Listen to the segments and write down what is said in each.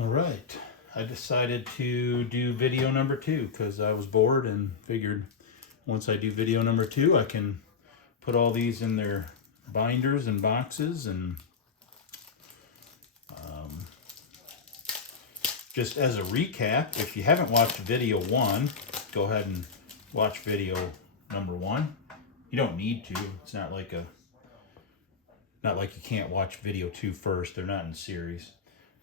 All right. I decided to do video number 2 because I was bored and figured once I do video number 2, I can put all these in their binders and boxes. And just as a recap, if you haven't watched video 1, go ahead and watch video number 1. You don't need to. It's not like you can't watch video 2 first. They're not in series.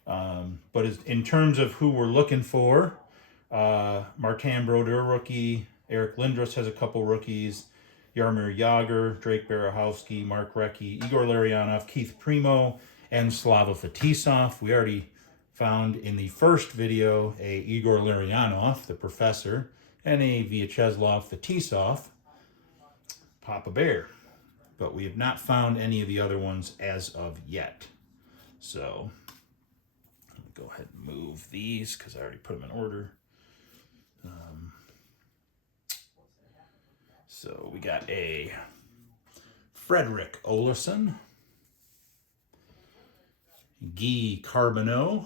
But in terms of who we're looking for, Martin Brodeur rookie, Eric Lindros has a couple rookies, Jaromir Jagr, Drake Berehowski, Mark Recchi, Igor Larionov, Keith Primo, and Slava Fetisov. We already found in the first video a Igor Larionov, the professor, and a Vyacheslav Fetisov, Papa Bear. But we have not found any of the other ones as of yet. So go ahead and move these because I already put them in order. So we got a Frederick Olason, Guy Carbonneau,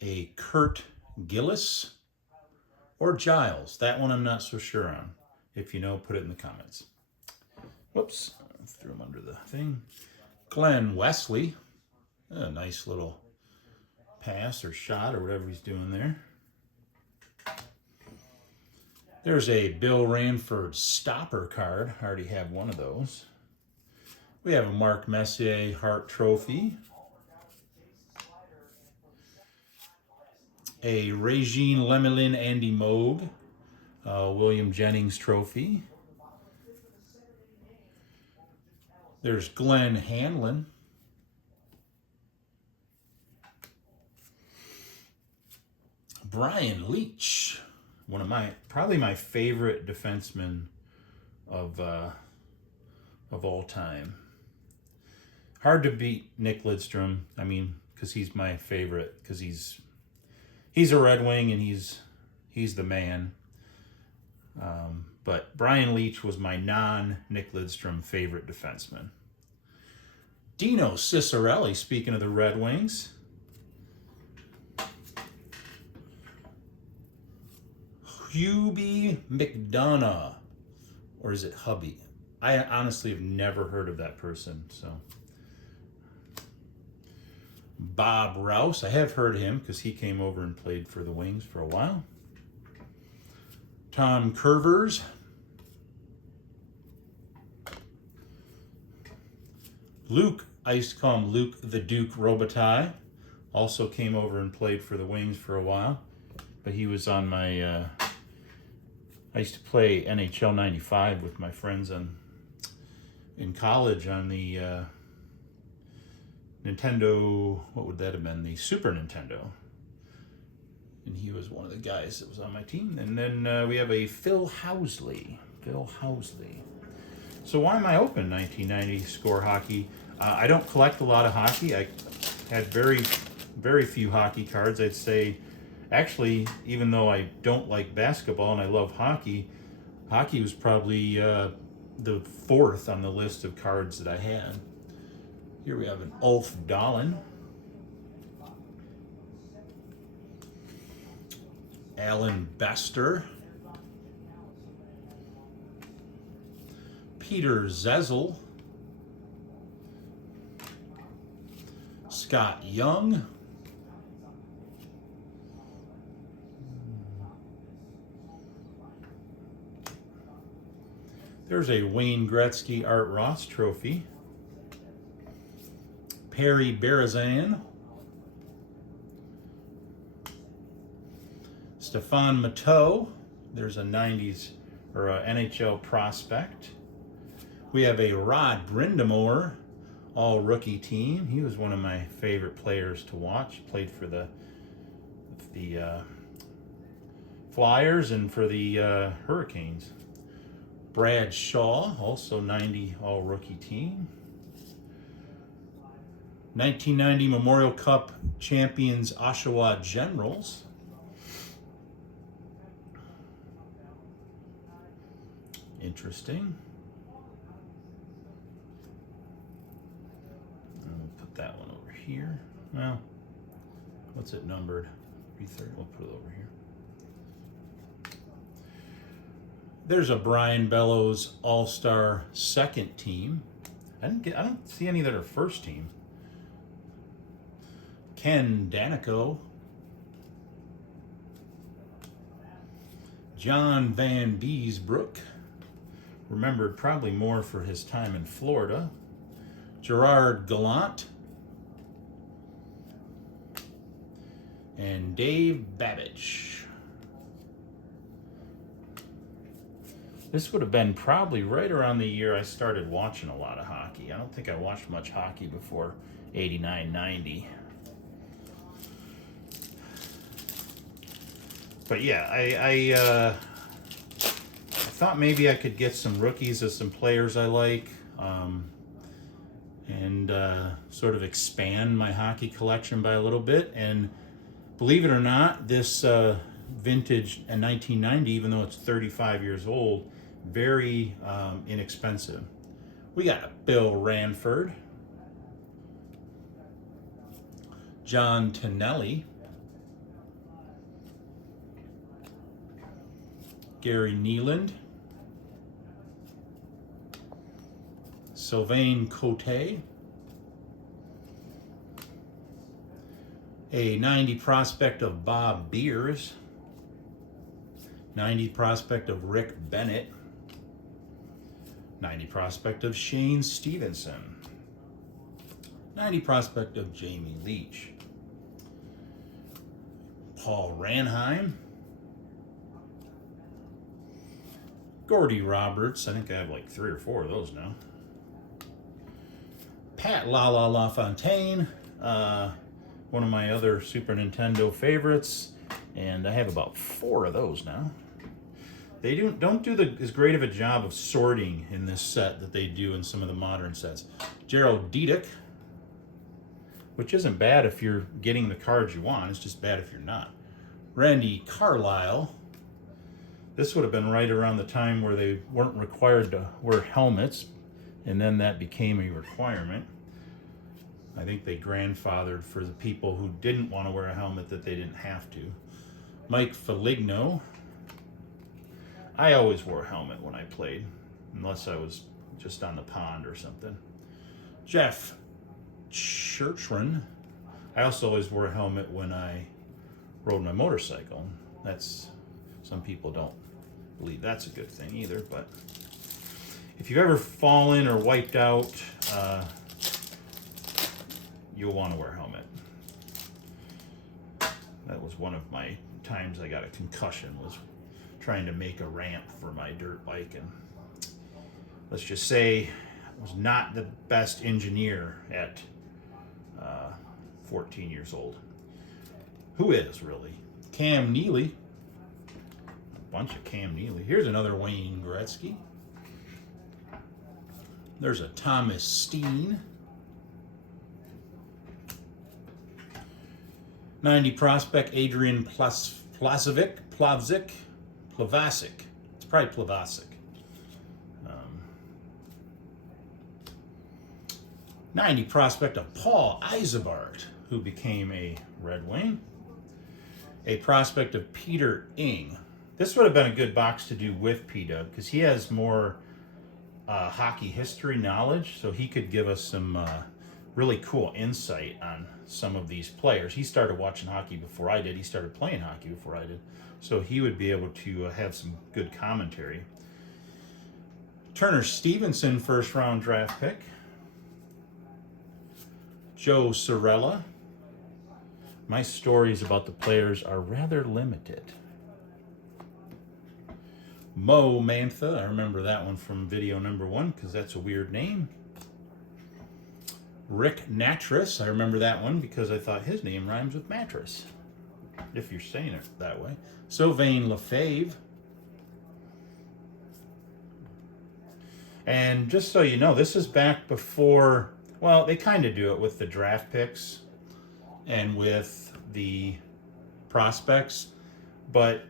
a Kurt Gillis, or Giles. That one I'm not so sure on. If you know, put it in the comments. Whoops, I threw him under the thing. Glenn Wesley, a nice little pass or shot or whatever he's doing there. There's a Bill Ranford stopper card. I already have one of those. We have a Mark Messier Hart Trophy. A Regine Lemelin Andy Moog William Jennings Trophy. There's Glenn Hanlon. Brian Leach, one of probably my favorite defensemen of all time. Hard to beat Nick Lidstrom. I mean, because he's my favorite. Because he's a Red Wing and he's the man. But Brian Leach was my non-Nick Lidstrom favorite defenseman. Dino Ciccarelli, speaking of the Red Wings. Hubie McDonough, or is it Hubby? I honestly have never heard of that person. So Bob Rouse, I have heard him because he came over and played for the Wings for a while. Tom Curvers. Luke, I used to call him Luke the Duke Robitaille, also came over and played for the Wings for a while, but he was on my I used to play NHL 95 with my friends in college on the Nintendo, what would that have been? The Super Nintendo. And he was one of the guys that was on my team. And then we have a Phil Housley. So why am I open 1990 Score Hockey? I don't collect a lot of hockey. I had very, very few hockey cards. I'd say, actually, even though I don't like basketball and I love hockey, hockey was probably the fourth on the list of cards that I had. Here we have an Ulf Dahlin. Alan Bester. Peter Zezel. Scott Young. There's a Wayne Gretzky Art Ross trophy. Perry Berezan. Stefan Matteau. There's a 90s or a NHL prospect. We have a Rod Brindamore all rookie team. He was one of my favorite players to watch. Played for the Flyers and for the Hurricanes. Brad Shaw, also 90 all rookie team. 1990 Memorial Cup champions Oshawa Generals. Interesting. that one over here. Well, what's it numbered? 330. We'll put it over here. There's a Brian Bellows All-Star second team. I don't see any that are first team. Ken Danico. John Van Beesbrook, remembered probably more for his time in Florida. Gerard Gallant. And Dave Babbage. This would have been probably right around the year I started watching a lot of hockey. I don't think I watched much hockey before 89, 90. But yeah, I thought maybe I could get some rookies of some players I like, and sort of expand my hockey collection by a little bit. And believe it or not, this vintage in 1990, even though it's 35 years old, very inexpensive. We got Bill Ranford, John Tonelli, Gary Nealand, Sylvain Cote, a 90 prospect of Bob Beers, 90 prospect of Rick Bennett, 90 prospect of Shane Stevenson, 90 prospect of Jamie Leach, Paul Ranheim, Gordy Roberts, I think I have like 3 or 4 of those now. Pat Lala LaFontaine, one of my other Super Nintendo favorites, and I have about 4 of those now. They don't do as great of a job of sorting in this set that they do in some of the modern sets. Gerald Diedick, which isn't bad if you're getting the cards you want, it's just bad if you're not. Randy Carlisle. This would have been right around the time where they weren't required to wear helmets, and then that became a requirement. I think they grandfathered for the people who didn't want to wear a helmet that they didn't have to. Mike Foligno. I always wore a helmet when I played, unless I was just on the pond or something. Jeff Churchran. I also always wore a helmet when I rode my motorcycle. Some people don't believe that's a good thing either, but if you've ever fallen or wiped out, you'll want to wear a helmet. That was one of my times I got a concussion, was trying to make a ramp for my dirt bike, and let's just say I was not the best engineer at 14 years old. Who is, really? Cam Neely. A bunch of Cam Neely. Here's another Wayne Gretzky. There's a Thomas Steen. 90 prospect Adrian Plavsic. It's probably Plavsic. 90 prospect of Paul Eisebart, who became a Red Wing. A prospect of Peter Ing. This would have been a good box to do with P-Dub, because he has more hockey history knowledge, so he could give us some really cool insight on some of these players. He started watching hockey before I did. He started playing hockey before I did. So he would be able to have some good commentary. Turner Stevenson, first round draft pick. Joe Sorella. My stories about the players are rather limited. Mo Mantha, I remember that one from video number 1 because that's a weird name. Rick Natras, I remember that one because I thought his name rhymes with mattress, if you're saying it that way. Sylvain Lefebvre. And just so you know, this is back before, well, they kind of do it with the draft picks and with the prospects, but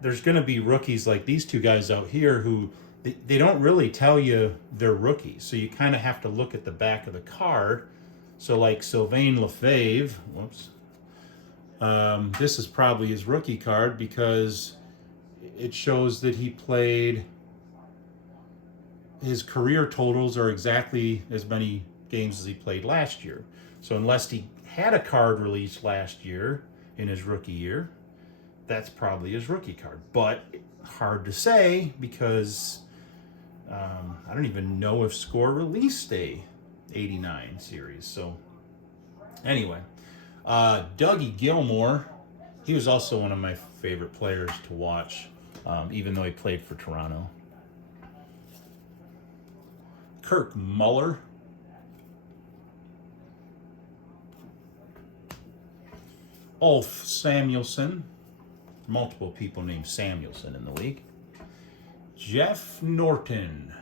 there's going to be rookies like these two guys out here who they don't really tell you they're rookies, so you kind of have to look at the back of the card So like Sylvain Lefebvre, whoops. This is probably his rookie card because it shows that he played, his career totals are exactly as many games as he played last year. So unless he had a card released last year in his rookie year, that's probably his rookie card. But hard to say because I don't even know if Score released a 89 series. So anyway, Dougie Gilmore, he was also one of my favorite players to watch, even though he played for Toronto. Kirk Muller. Ulf Samuelsson. Multiple people named Samuelson in the league. Jeff Norton.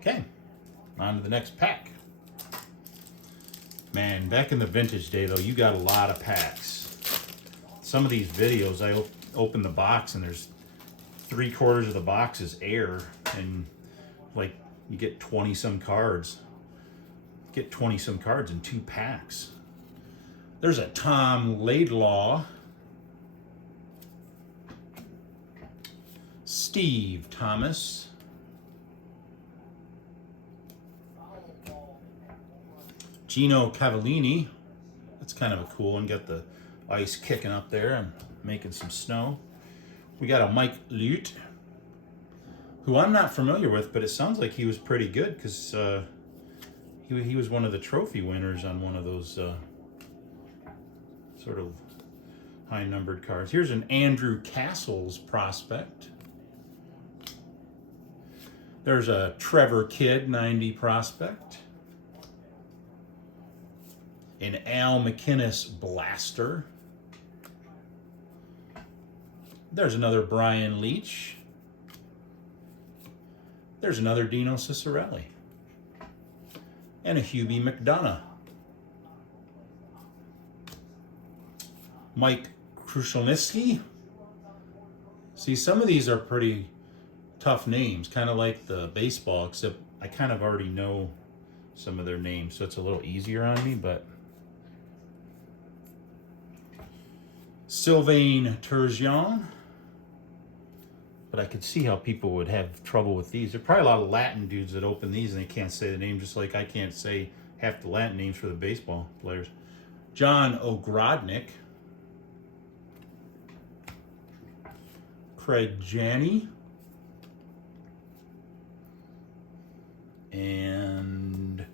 Okay, on to the next pack. Man, back in the vintage day, though, you got a lot of packs. Some of these videos, I open the box and there's 3/4 of the box is air, and like you get 20-some cards. Get 20-some cards in 2 packs. There's a Tom Laidlaw. Steve Thomas. Gino Cavallini. That's kind of a cool one. Got the ice kicking up there and making some snow. We got a Mike Lute, who I'm not familiar with, but it sounds like he was pretty good because he was one of the trophy winners on one of those sort of high-numbered cards. Here's an Andrew Castles prospect. There's a Trevor Kidd 90 prospect. An Al McInnes blaster. There's another Brian Leach. There's another Dino Ciccarelli. And a Hubie McDonough. Mike Krushelnyski. See, some of these are pretty tough names, kind of like the baseball, except I kind of already know some of their names, so it's a little easier on me, but Sylvain Turgeon. But I could see how people would have trouble with these. There are probably a lot of Latin dudes that open these and they can't say the name, just like I can't say half the Latin names for the baseball players. John Ogrodnik. Craig Janney. And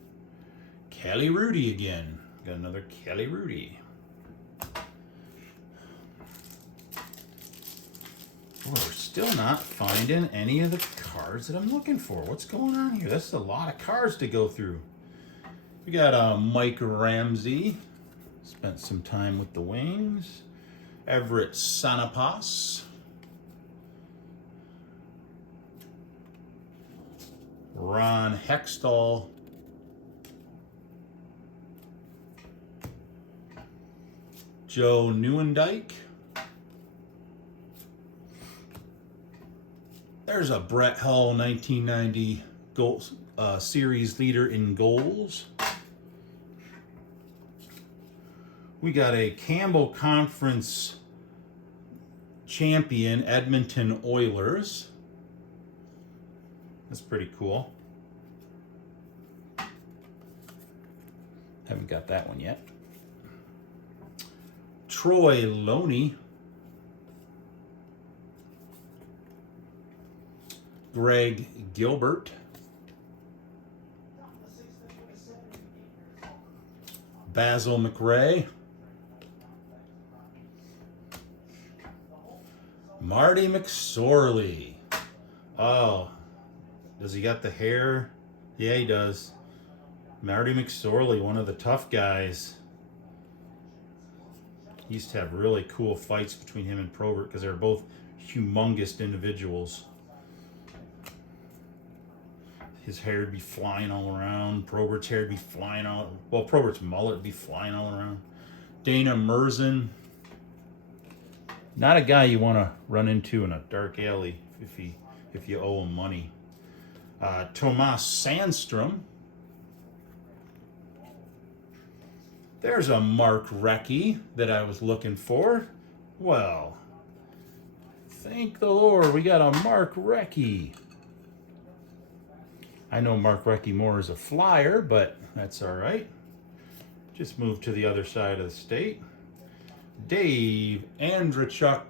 Kelly Rudy again. Got another Kelly Rudy. We're still not finding any of the cards that I'm looking for. What's going on here? That's a lot of cards to go through. We got Mike Ramsey. Spent some time with the Wings. Everett Sanapas. Ron Hextall. Joe Nieuwendyk. There's a Brett Hull 1990 goals, series leader in goals. We got a Campbell Conference champion, Edmonton Oilers. That's pretty cool. Haven't got that one yet. Troy Loney. Greg Gilbert. Basil McRae. Marty McSorley. Oh, does he got the hair? Yeah, he does. Marty McSorley, one of the tough guys. He used to have really cool fights between him and Probert because they were both humongous individuals. His hair would be flying all around. Probert's hair would be flying all... Well, Probert's mullet would be flying all around. Dana Merzen. Not a guy you want to run into in a dark alley if you owe him money. Tomas Sandstrom. There's a Mark Recchi that I was looking for. Well, thank the Lord, we got a Mark Recchi. I know Mark Recchi more as a flyer, but that's all right. Just moved to the other side of the state. Dave Andreychuk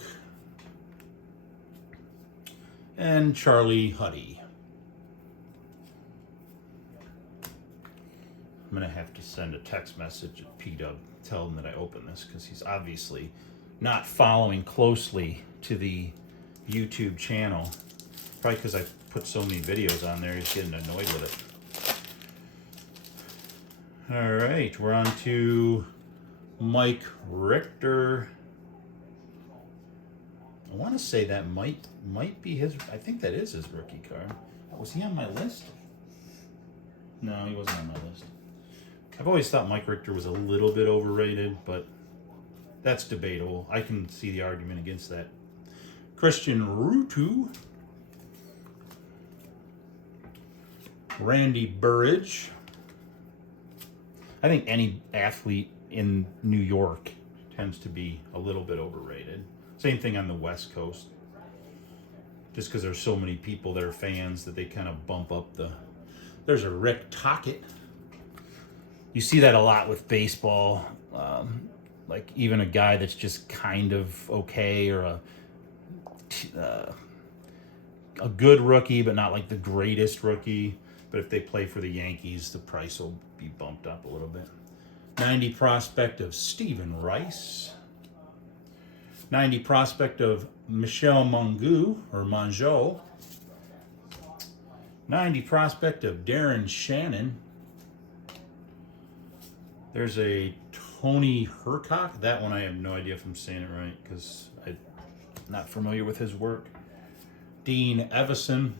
and Charlie Huddy. I'm going to have to send a text message at P-Dub, tell him that I opened this, because he's obviously not following closely to the YouTube channel. Probably because I put so many videos on there, he's getting annoyed with it. All right, we're on to Mike Richter. I want to say that might be his. I think that is his rookie card. Was he on my list? No, he wasn't on my list. I've always thought Mike Richter was a little bit overrated, but that's debatable. I can see the argument against that. Christian Rutu. Randy Burridge. I think any athlete in New York tends to be a little bit overrated. Same thing on the West Coast. Just because there's so many people that are fans that they kind of bump up the... There's a Rick Tocchet. You see that a lot with baseball. Like even a guy that's just kind of okay, or a good rookie, but not like the greatest rookie. But if they play for the Yankees, the price will be bumped up a little bit. 90 prospect of Stephen Rice. 90 prospect of Michel Mongeau, or Mongeau. 90 prospect of Darren Shannon. There's a Tony Hercock. That one I have no idea if I'm saying it right, because I'm not familiar with his work. Dean Evison.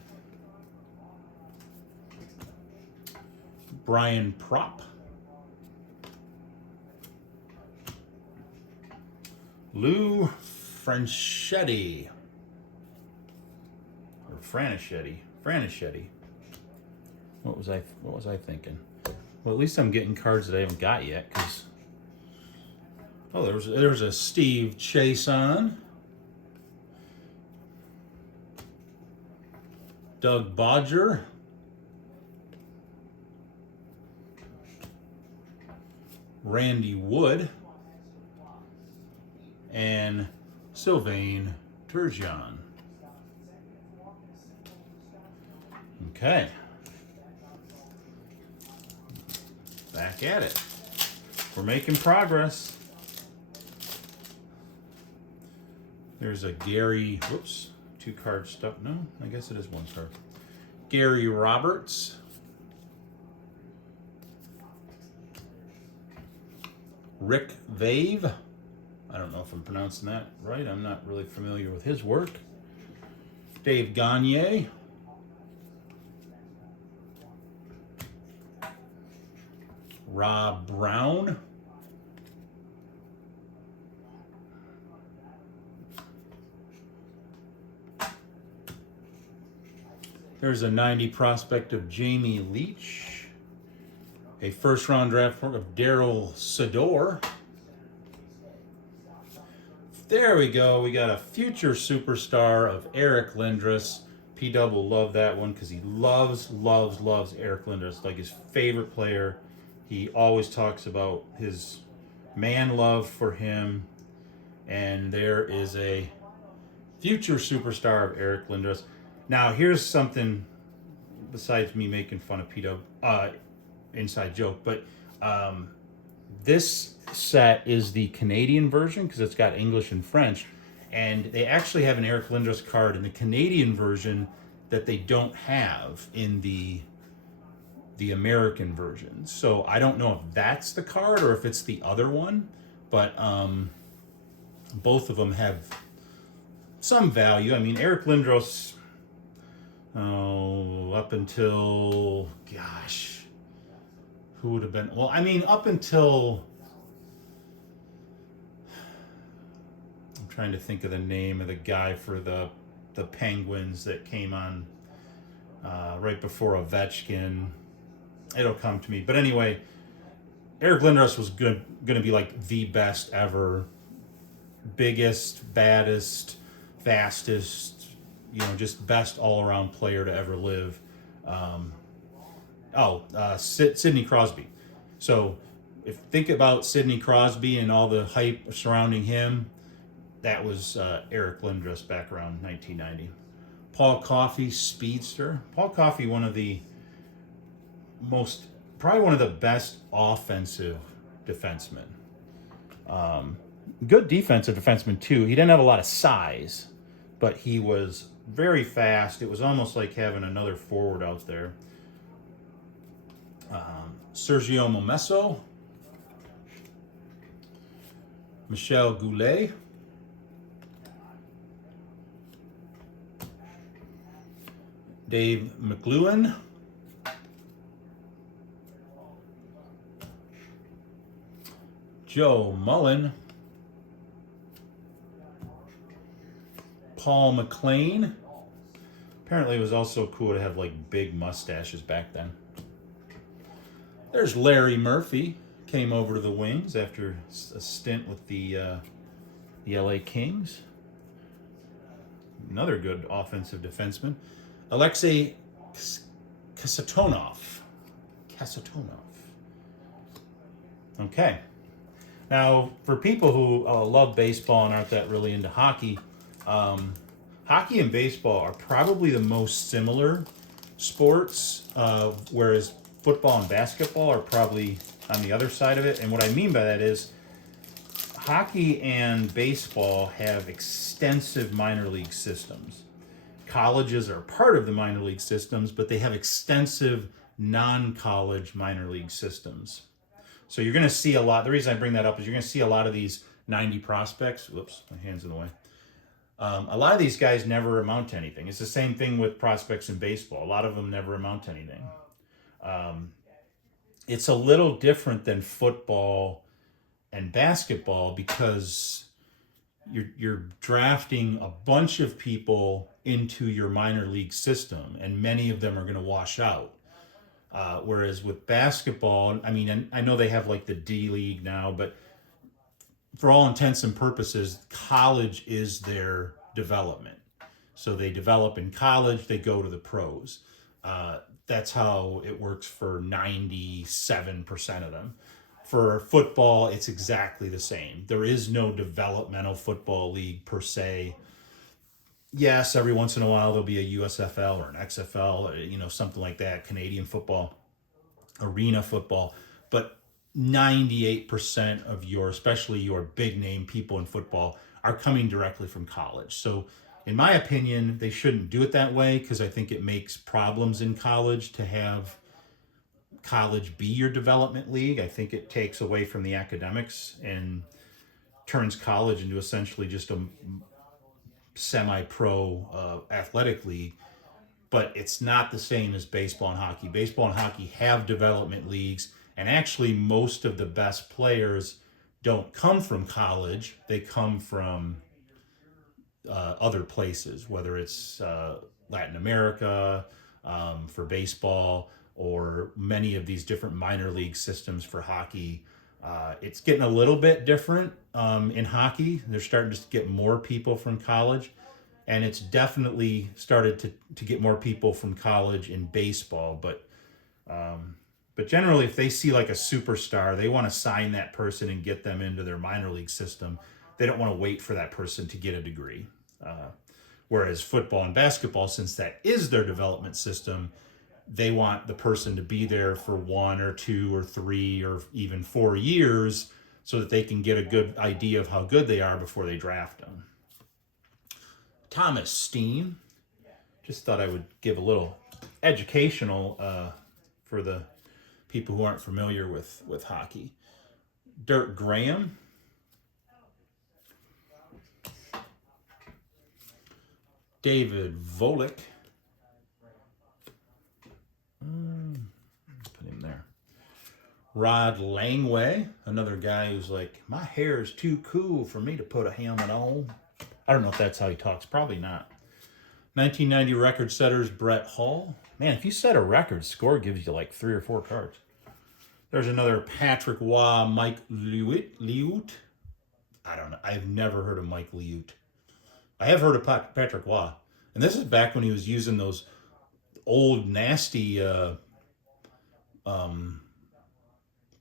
Brian Propp. Lou Franchetti. Or Franischetti. What was I thinking? Well, at least I'm getting cards that I haven't got yet, because... Oh, there's a Steve Chason. Doug Bodger. Randy Wood. And Sylvain Turgeon. Okay. Back at it. We're making progress. There's a Gary, whoops, 2 cards stuck. No, I guess it is 1 card. Gary Roberts. Rick Vave. I don't know if I'm pronouncing that right. I'm not really familiar with his work. Dave Gagne. Rob Brown. There's a 90 prospect of Jamie Leach. A first-round draft of Daryl Sador. There we go. We got a future superstar of Eric Lindros. P-Dub will love that one because he loves Eric Lindros. Like his favorite player. He always talks about his man love for him. And there is a future superstar of Eric Lindros. Now, here's something besides me making fun of P-Dub. Inside joke, but this set is the Canadian version because it's got English and French, and they actually have an Eric Lindros card in the Canadian version that they don't have in the American version. So I don't know if that's the card or if it's the other one, but both of them have some value. I mean, Eric Lindros, up until, gosh, who would have been... Well, I mean, up until... I'm trying to think of the name of the guy for the Penguins that came on right before Ovechkin. It'll come to me. But anyway, Eric Lindros was going to be like the best ever, biggest, baddest, fastest, just best all around player to ever live. Sidney Crosby. So if think about Sidney Crosby and all the hype surrounding him, that was Eric Lindros back around 1990. Paul Coffey, speedster. Paul Coffey, probably one of the best offensive defensemen. Good defensive defenseman too. He didn't have a lot of size, but he was very fast. It was almost like having another forward out there. Sergio Momesso, Michel Goulet, Dave McLuhan, Joe Mullen, Paul McLean. Apparently it was also cool to have like big mustaches back then. There's Larry Murphy, came over to the Wings after a stint with the LA Kings. Another good offensive defenseman. Alexei Kasatonov. Okay. Now, for people who love baseball and aren't that really into hockey, hockey and baseball are probably the most similar sports, whereas football and basketball are probably on the other side of it. And what I mean by that is hockey and baseball have extensive minor league systems. Colleges are part of the minor league systems, but they have extensive non-college minor league systems. So you're going to see a lot. The reason I bring that up is you're going to see a lot of these 90 prospects. Whoops, my hand's in the way. A lot of these guys never amount to anything. It's the same thing with prospects in baseball. A lot of them never amount to anything. It's a little different than football and basketball because you're drafting a bunch of people into your minor league system, and many of them are going to wash out. Whereas with basketball, I mean, I know they have like the D League now, but for all intents and purposes, college is their development. So they develop in college, they go to the pros. That's how it works for 97% of them. For football, it's exactly the same. There is no developmental football league per se. Yes, every once in a while there'll be a USFL or an XFL, or, something like that, Canadian football, arena football. But 98% of especially your big name people in football are coming directly from college. So in my opinion, they shouldn't do it that way because I think it makes problems in college to have college be your development league. I think it takes away from the academics and turns college into essentially just a semi-pro athletic league. But it's not the same as baseball and hockey. Baseball and hockey have development leagues, and actually most of the best players don't come from college. They come from other places, whether it's Latin America for baseball, or many of these different minor league systems for hockey. It's getting a little bit different in hockey. They're starting to get more people from college, and it's definitely started to get more people from college in baseball. But generally, if they see like a superstar, they want to sign that person and get them into their minor league system. They don't want to wait for that person to get a degree. Whereas football and basketball, since that is their development system, they want the person to be there for 1 or 2 or 3 or even 4 years so that they can get a good idea of how good they are before they draft them. Thomas Steen. Just thought I would give a little educational for the people who aren't familiar with hockey. Dirk Graham. David Volek. Put him there. Rod Langway, another guy who's like, my hair is too cool for me to put a helmet on. I don't know if that's how he talks. Probably not. 1990 record setters, Brett Hull. Man, if you set a record, Score gives you like 3 or 4 cards. There's another Patrick Waugh, Mike Liut. I don't know. I've never heard of Mike Liut. I have heard of Patrick Waugh. And this is back when he was using those old, nasty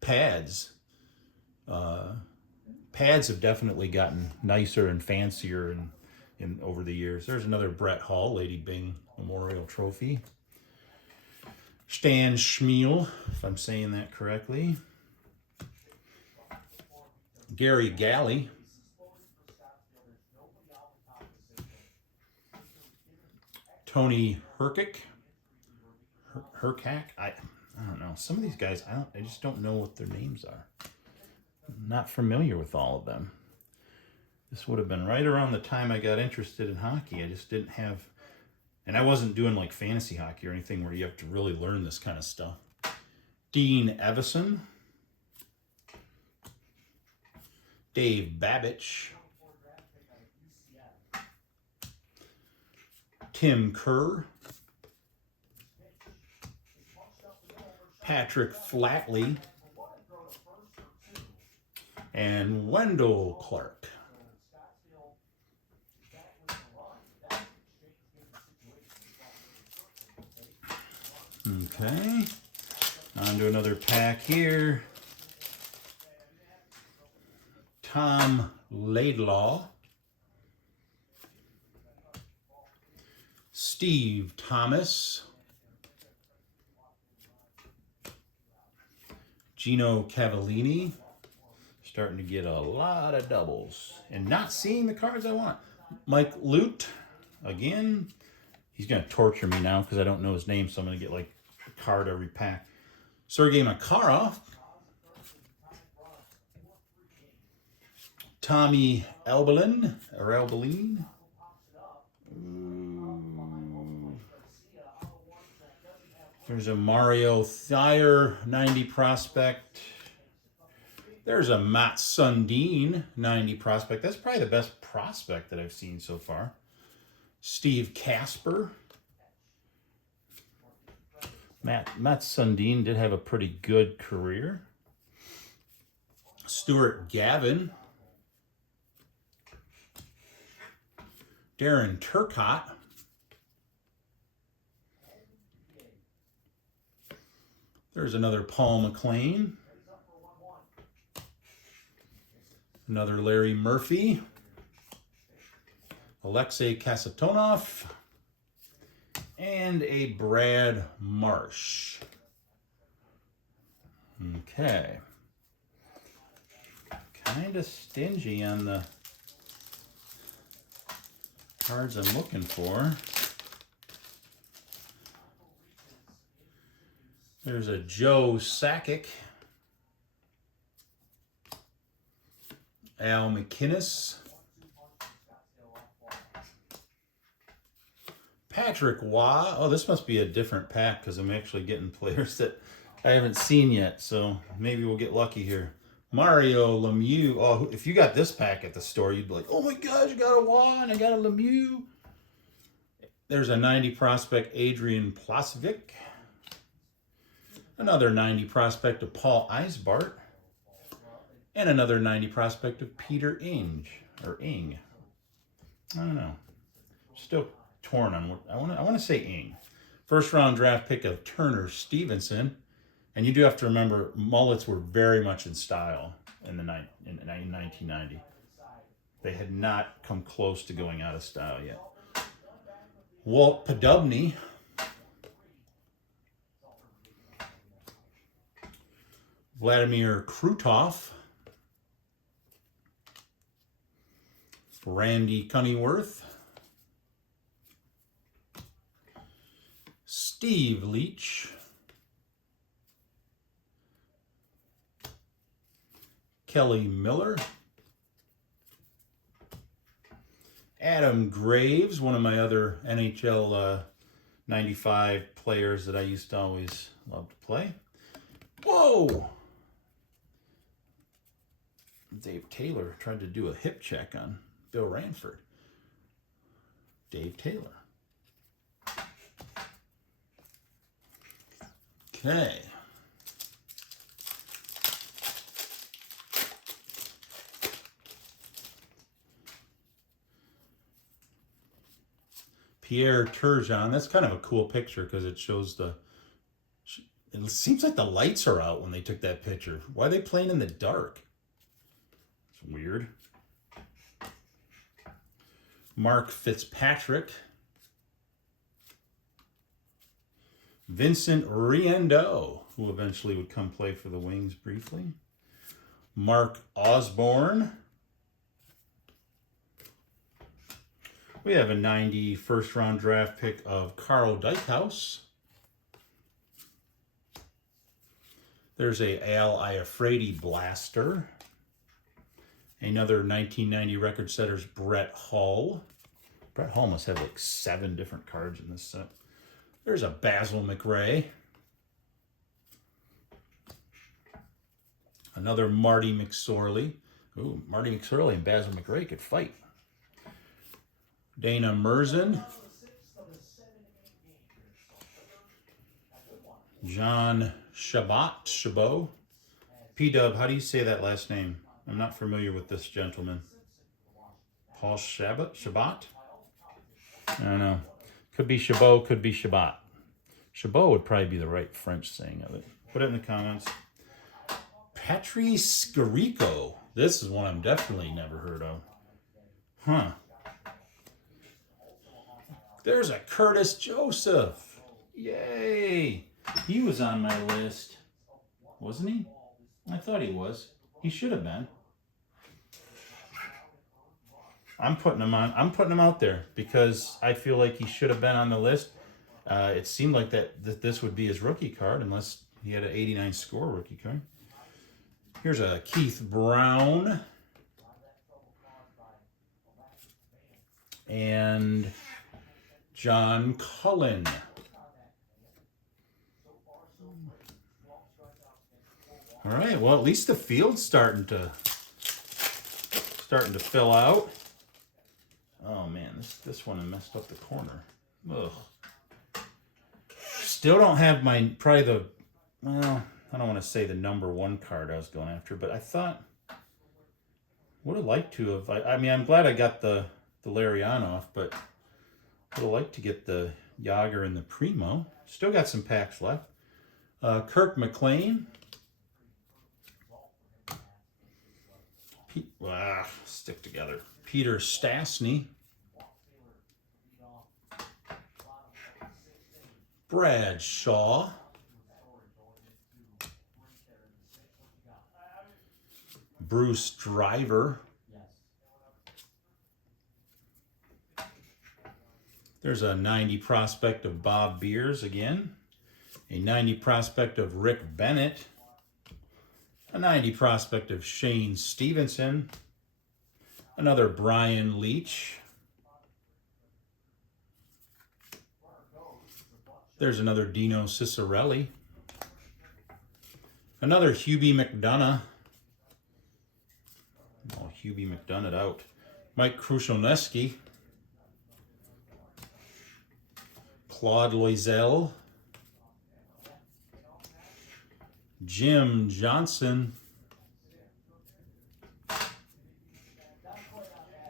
pads. Pads have definitely gotten nicer and fancier in over the years. There's another Brett Hull, Lady Bing Memorial Trophy. Stan Schmiel, if I'm saying that correctly. Gary Galley. Tony Herkick. Herkak? I don't know. Some of these guys, I just don't know what their names are. I'm not familiar with all of them. This would have been right around the time I got interested in hockey. I just didn't have, and I wasn't doing like fantasy hockey or anything where you have to really learn this kind of stuff. Dean Evison. Dave Babich. Tim Kerr. Patrick Flatley. And Wendell Clark. Okay, on to another pack here. Tom Laidlaw. Steve Thomas. Gino Cavallini. Starting to get a lot of doubles and not seeing the cards I want. Mike Lute, again. He's going to torture me now because I don't know his name, so I'm going to get like a card every pack. Sergei Makarov. Tommy Elbelin, or Elbelin. There's a Mario Thayer 90 prospect. There's a Matt Sundin 90 prospect. That's probably the best prospect that I've seen so far. Steve Casper. Matt Sundin did have a pretty good career. Stuart Gavin. Darren Turcotte. There's another Paul McLean. Another Larry Murphy. Alexei Kasatonov. And a Brad Marsh. Okay. Kind of stingy on the cards I'm looking for. There's a Joe Sakic. Al McInnes. Patrick Waugh. Oh, this must be a different pack because I'm actually getting players that I haven't seen yet. So maybe we'll get lucky here. Mario Lemieux. Oh, if you got this pack at the store, you'd be like, oh my gosh, I got a Waugh and I got a Lemieux. There's a 90 prospect, Adrian Plasovic. Another 90 prospect of Paul Eisbart. And another 90 prospect of Peter Ing. I don't know. Still torn on what I want to say Ing. First round draft pick of Turner Stevenson. And you do have to remember, mullets were very much in style in 1990. They had not come close to going out of style yet. Walt Podubny. Vladimir Krutov. Randy Cunneyworth. Steve Leach. Kelly Miller. Adam Graves, one of my other NHL 95 players that I used to always love to play. Whoa! Dave Taylor tried to do a hip check on Bill Ranford. Dave Taylor. Okay. Pierre Turgeon. That's kind of a cool picture because it shows the... It seems like the lights are out when they took that picture. Why are they playing in the dark? It's weird. Mark Fitzpatrick. Vincent Riendeau, who eventually would come play for the Wings briefly. Mark Osborne. We have a 90 first-round draft pick of Carl Dykhouse. There's a Al Iafrate blaster. Another 1990 record setter's Brett Hull. Brett Hull must have like 7 different cards in this set. There's a Basil McRae. Another Marty McSorley. Ooh, Marty McSorley and Basil McRae could fight. Dana Merzen. John Chabot. P-Dub, how do you say that last name? I'm not familiar with this gentleman. Paul Chabot? I don't know. Could be Chabot, could be Chabot. Chabot would probably be the right French saying of it. Put it in the comments. Patrice Garrico. This is one I've definitely never heard of. Huh. There's a Curtis Joseph. Yay. He was on my list. Wasn't he? I thought he was. He should have been. I'm putting him on. I'm putting him out there because I feel like he should have been on the list. It seemed like that this would be his rookie card unless he had an 89 score rookie card. Here's a Keith Brown. And John Cullen. All right, well, at least the field's starting to fill out. Oh man, this one messed up the corner. Ugh. Still don't have well, I don't want to say the number 1 card I was going after, but I thought, would have liked to have. I mean, I'm glad I got the Larionov, but would have liked to get the Jágr and the Primo. Still got some packs left. Kirk McLean. Stick together. Peter Stastny. Brad Shaw. Bruce Driver. There's a 90 prospect of Bob Beers again. A 90 prospect of Rick Bennett. A 90 prospect of Shane Stevenson. Another Brian Leach. There's another Dino Ciccarelli. Another Hubie McDonough. Oh, Hubie McDonough out. Mike Krushelneski. Claude Loisel. Jim Johnson.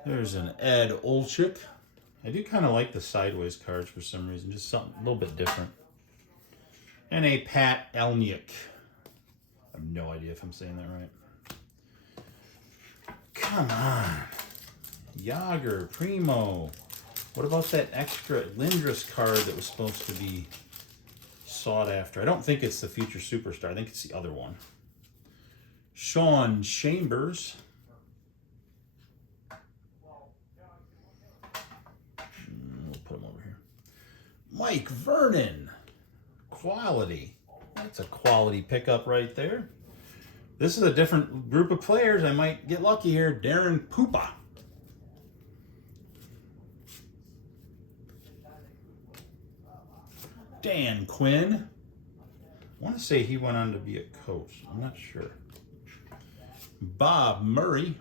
There's an Ed Olczyk. I do kind of like the sideways cards for some reason, just something a little bit different. And a Pat Elnick. I have no idea if I'm saying that right. Come on. Jágr, Primo. What about that extra Lindros card that was supposed to be sought after? I don't think it's the Future Superstar. I think it's the other one. Sean Chambers. We'll put him over here. Mike Vernon. Quality. That's a quality pickup right there. This is a different group of players. I might get lucky here. Darren Pupa. Dan Quinn. I want to say he went on to be a coach. I'm not sure. Bob Murray.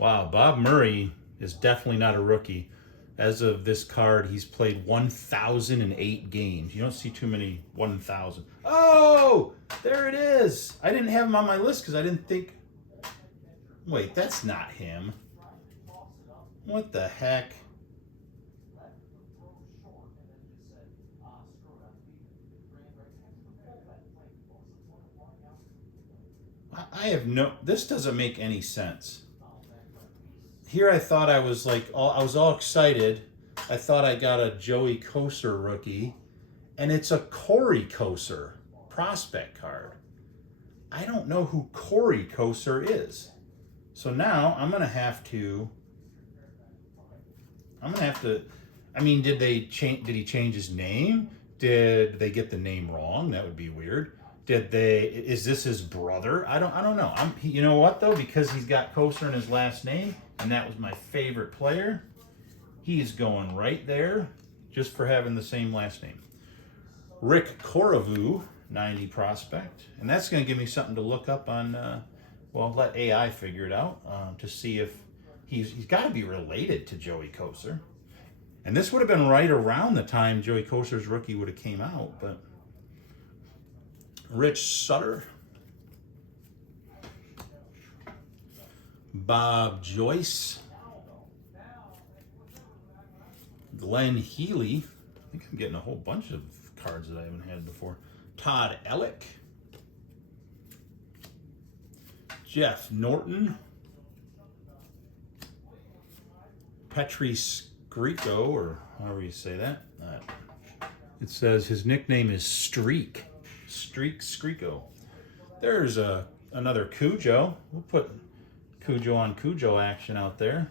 Wow, Bob Murray is definitely not a rookie. As of this card, he's played 1,008 games. You don't see too many 1,000. Oh, there it is. I didn't have him on my list because I didn't think. Wait, that's not him. What the heck? I have no. This doesn't make any sense. Here I thought I was like, I was all excited. I thought I got a Joey Kocur rookie, and it's a Corey Kocur prospect card. I don't know who Corey Kocur is. So now I'm gonna have to. I mean, did they change? Did he change his name? Did they get the name wrong? That would be weird. Did they? Is this his brother? I don't know. You know what though? Because he's got Kocur in his last name, and that was my favorite player. He's going right there, just for having the same last name. Rick Koravu, 90 prospect, and that's going to give me something to look up on. Well, let AI figure it out to see if he's got to be related to Joey Kocur. And this would have been right around the time Joey Kocur's rookie would have came out, but. Rich Sutter, Bob Joyce, Glenn Healy. I think I'm getting a whole bunch of cards that I haven't had before. Todd Ellick, Jeff Norton, Petri Skriko, or however you say that. It says his nickname is Streak. Streak Skriko. There's another Cujo. We'll put Cujo on Cujo action out there.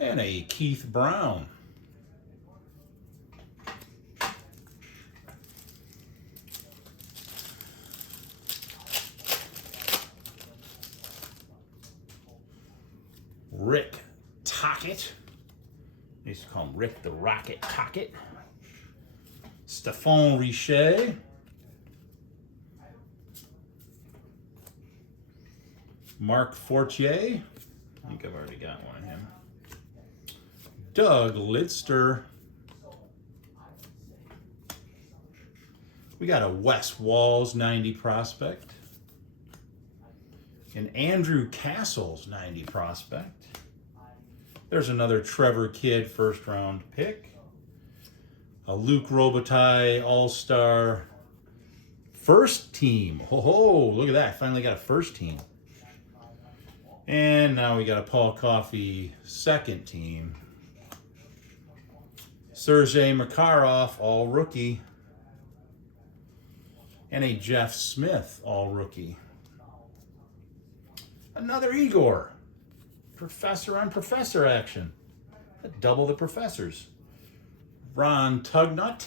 And a Keith Brown. Rick Tocchet. I used to call him Rick the Rocket Tocchet. Stephane Richer. Mark Fortier. I think I've already got one of him. Doug Lidster. We got a Wes Walls 90 prospect. An Andrew Castles 90 prospect. There's another Trevor Kidd first round pick. A Luc Robitaille All-Star first team. Ho, look at that. Finally got a first team. And now we got a Paul Coffey second team. Sergei Makarov, all rookie. And a Jeff Smith, all rookie. Another Igor. Professor on professor action. Double the professors. Ron Tugnut.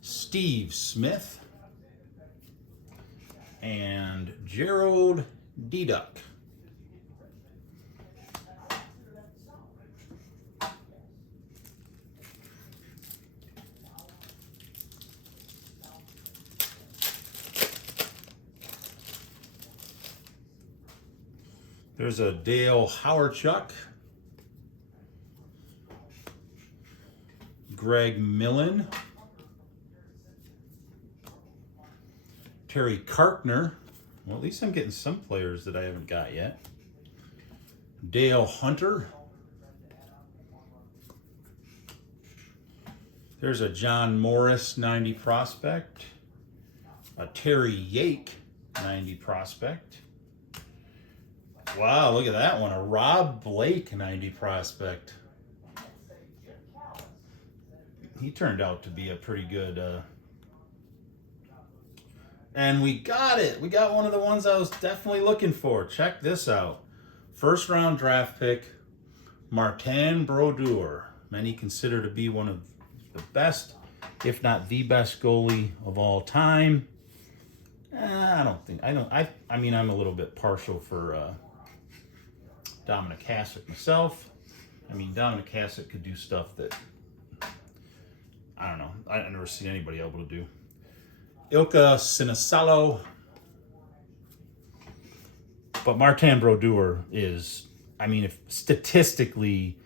Steve Smith. And Gerald Deduck. There's a Dale Hawerchuk, Greg Millen, Terry Karkner. Well, at least I'm getting some players that I haven't got yet. Dale Hunter. There's a John Morris 90 prospect. A Terry Yake 90 prospect. Wow, look at that one. A Rob Blake 90 prospect. He turned out to be a pretty good... And we got it. We got one of the ones I was definitely looking for. Check this out. First round draft pick, Martin Brodeur. Many consider to be one of the best, if not the best goalie of all time. I mean, I'm a little bit partial for Dominic Hasek myself. I mean, Dominic Hasek could do stuff that, I don't know, I've never seen anybody able to do. Ilka Sinisalo. But Martin Brodeur is, I mean, if statistically,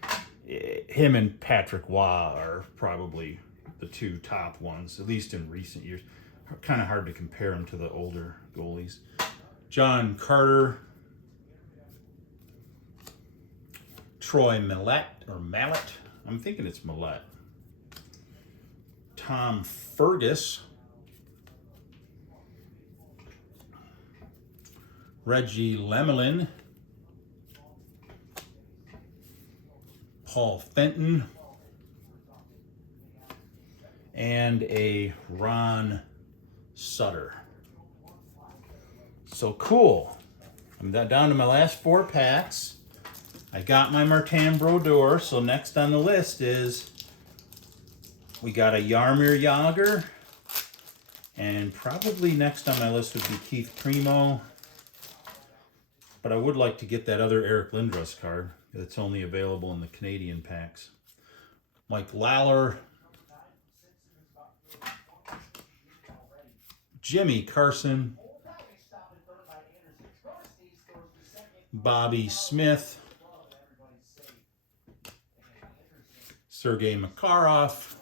him and Patrick Waugh are probably the two top ones, at least in recent years. Kind of hard to compare them to the older goalies. John Carter, Troy Mallet, I'm thinking it's Mallet. Tom Fergus, Reggie Lemelin, Paul Fenton, and a Ron Sutter. So cool. I'm down to my last 4 packs. I got my Martin Brodeur, so next on the list is we got a Jaromir Jagr, and probably next on my list would be Keith Primo. But I would like to get that other Eric Lindros card that's only available in the Canadian packs. Mike Lawler, Jimmy Carson, Bobby Smith, Sergei Makarov.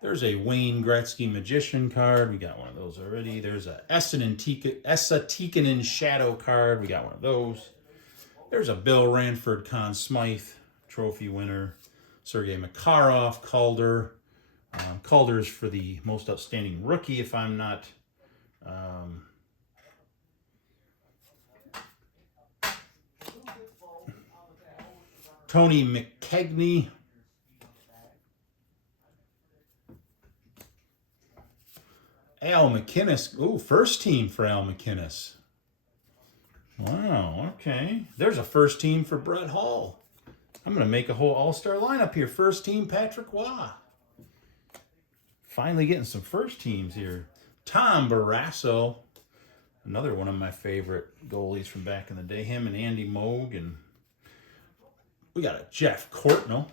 There's a Wayne Gretzky Magician card. We got one of those already. There's a Essa Tikkanen Shadow card. We got one of those. There's a Bill Ranford Conn Smythe Trophy winner. Sergei Makarov, Calder. Calder's for the most outstanding rookie, if I'm not... Tony McKegney. Al McInnes. Ooh, first team for Al McInnes. Wow, okay. There's a first team for Brett Hall. I'm going to make a whole all-star lineup here. First team, Patrick Waugh. Finally getting some first teams here. Tom Barrasso. Another one of my favorite goalies from back in the day. Him and Andy Moog. And we got a Jeff Courtnall.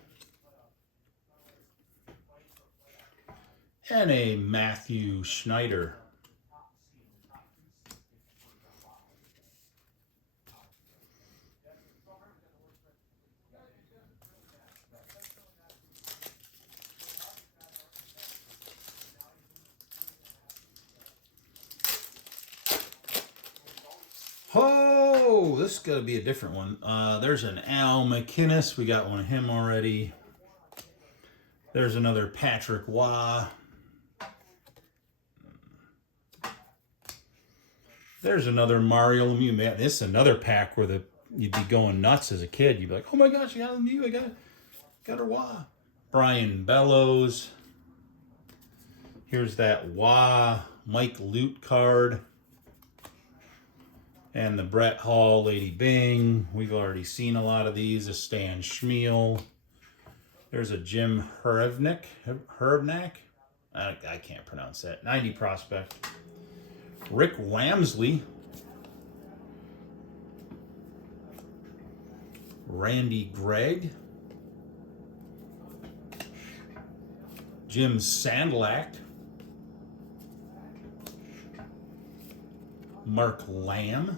And a Matthew Schneider. Oh, this is going to be a different one. There's an Al McInnes. We got one of him already. There's another Patrick Waugh. There's another Mario Lemieux. Man, this is another pack where you'd be going nuts as a kid. You'd be like, oh my gosh, I got Lemieux. I got a Waugh. Brian Bellows. Here's that Waugh Mike Lute card. And the Brett Hall Lady Bing. We've already seen a lot of these. A Stan Schmiel. There's a Jim Hrivnak. I can't pronounce that. 90 prospect. Rick Wamsley. Randy Gregg. Jim Sandlak. Mark Lamb.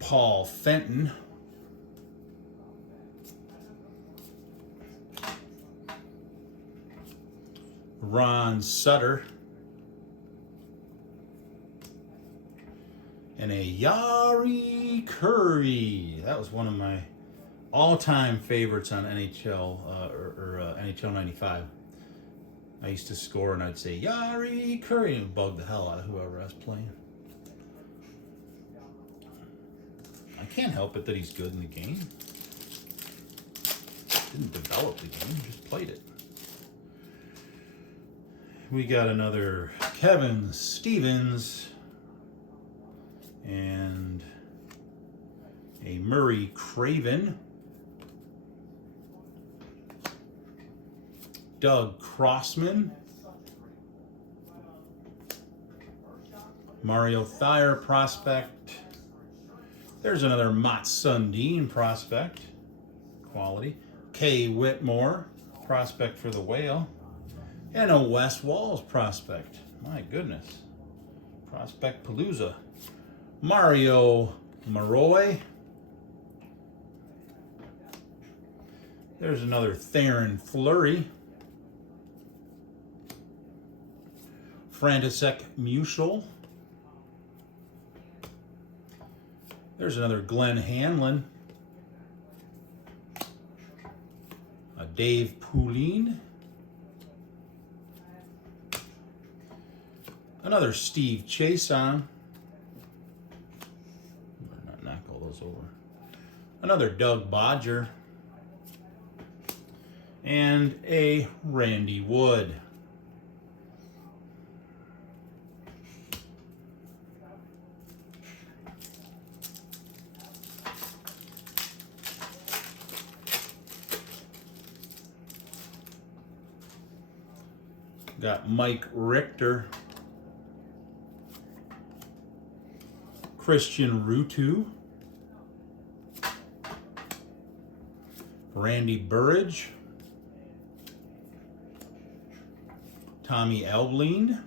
Paul Fenton. Ron Sutter. And a Yari Curry. That was one of my all-time favorites on NHL NHL 95. I used to score and I'd say Yari Curry and bug the hell out of whoever I was playing. I can't help it that he's good in the game. Didn't develop the game, just played it. We got another Kevin Stevens and a Murray Craven. Doug Crossman. Mario Thayer prospect. There's another Mats Sundin prospect. Quality. Kay Whitmore prospect for the Whale. And a West Walls prospect. My goodness. Prospect Palooza. Mario Maroy. There's another Theron Fleury. Frantisek Muschel. There's another Glenn Hanlon. Dave Poulin. Another Steve Chason. Not knock all those over. Another Doug Bodger. And a Randy Wood. Got Mike Richter, Christian Rutu, Randy Burridge, Tommy Elblein,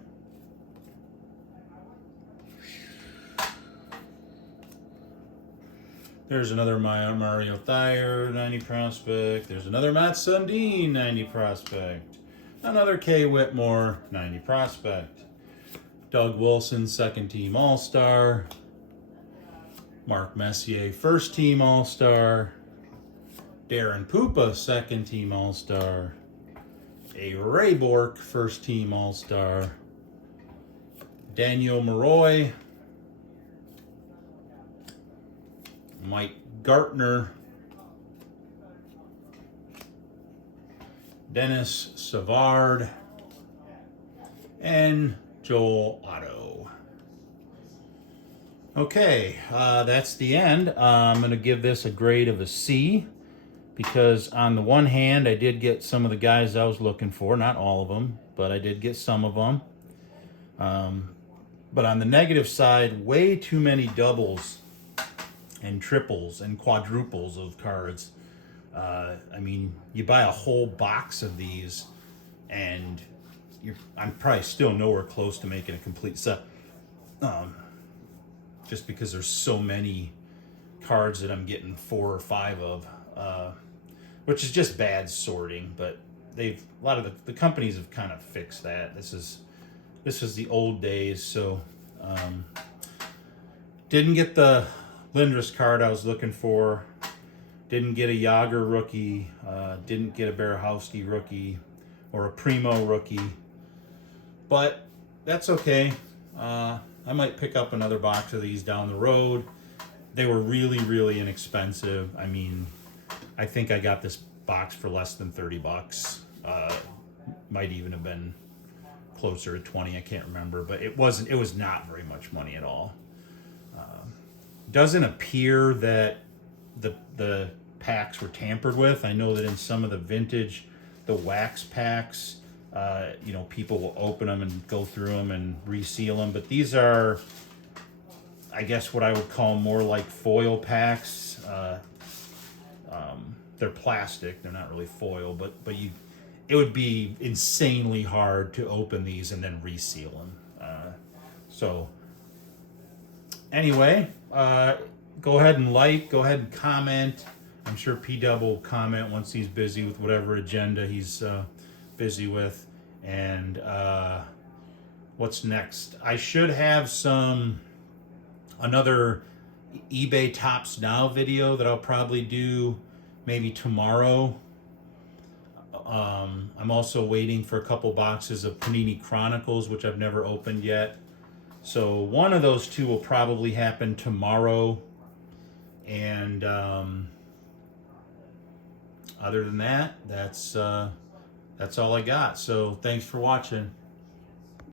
there's another Mario Thayer 90 prospect, there's another Matt Sundin 90 prospect, another Kay Whitmore 90 prospect, Doug Wilson second team All-Star, Mark Messier first team All-Star, Darren Pupa second team All-Star, a Ray Bork first team All-Star, Daniel Maroy, Mike Gartner, Dennis Savard, and Joel Otto. Okay, that's the end. I'm going to give this a grade of a C because on the one hand, I did get some of the guys I was looking for. Not all of them, but I did get some of them. But on the negative side, way too many doubles and triples and quadruples of cards. I mean, you buy a whole box of these and I'm probably still nowhere close to making a complete set. Just because there's so many cards that I'm getting 4 or 5 of, which is just bad sorting, but a lot of the companies have kind of fixed that. This is the old days, so didn't get the Lindros card I was looking for. Didn't get a Yager rookie. Didn't get a Berehowski rookie or a Primo rookie. But that's okay. I might pick up another box of these down the road. They were really, really inexpensive. I mean, I think I got this box for less than $30. Might even have been closer to 20. I can't remember, but it was not very much money at all. Doesn't appear that the packs were tampered with. I know that in some of the vintage, the wax packs, people will open them and go through them and reseal them. But these are, I guess, what I would call more like foil packs. They're plastic. They're not really foil, but it would be insanely hard to open these and then reseal them. So anyway, go ahead and go ahead and comment. I'm sure P-Dub will comment once he's busy with whatever agenda he's busy with. And what's next? I should have another eBay Tops Now video that I'll probably do maybe tomorrow. I'm also waiting for a couple boxes of Panini Chronicles, which I've never opened yet. So one of those two will probably happen tomorrow. And other than that, that's all I got. So thanks for watching.